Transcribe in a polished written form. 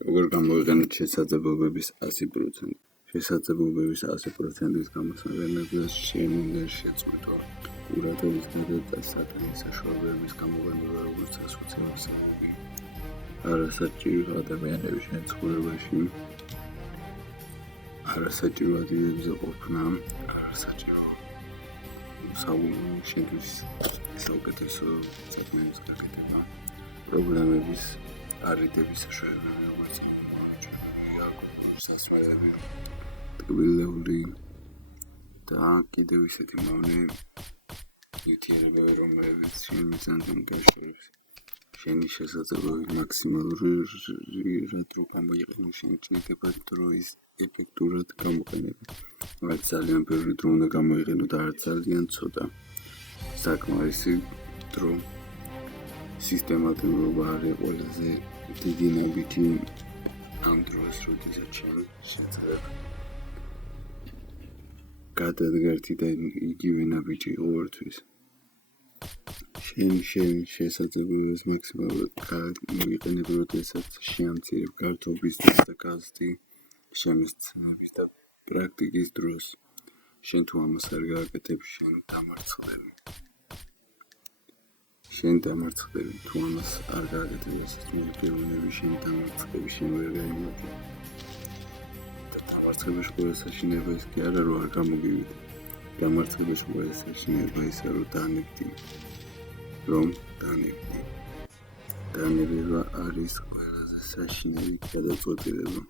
როგორ გამოიყენოთ შესაძლებლობების 100%? შესაძლებლობების 100%-ის გამოსაღებად შემინდა შეწყვიტო კურატორის გადაწყვეტა სათანის საშუალებების გამოყენება როგორც ასოციაციები, არასაჭირო ადამიანების შემცხოვრებაში, არასაჭირო ადგილებზე ყოფნა, არასაჭირო შენთვის საუკეთესო საქმეების გაკეთება, პრობლემების არიდების საშუალებები როგორც სასმელები, ტკბილეული და კიდევ ისეთი მავნე ნივთიერებები, რომლებიც მიზანთან გაშორებს შენი შესაძლებლობის მაქსიმალური რატო გამოიყენო შენ ჭირდება დროის ეფექტურად გამოყენება. რაც ძალიან ბევრი დრო უნდა გამოიყენო და არ ძალიან ცოტა. საკმარისი დრო სისტემატურობა არის ყველაზე დიდი ნაბიჯი ამ დროს, როდესაც შეძლებ გადადგერთი და იგივე ნაბიჯი ყოველთვის. შენ შესაძლებლობას მაქსიმალურად მოიყენებ, როდესაც შეამცირებ გართობის და გაზრდი შემოსცემების და პრაქტიკის დროს. შენ თუ ამას არ გააკეთებ, შენ დამარცხდები. თუ ამას არ გააკეთებ, ესეც მოგეუბნები, შენ დამარცხდები, შენ ვერ გაიმარჯვე. და დამარცხების ყველა საშინელება ის კი არა, რომ არ გამოგივიდე. დამარცხების ყველა საშინელება ისე, რომ დანებდი. დანება არის ყველაზე საშინელი გადაწყვეტილება.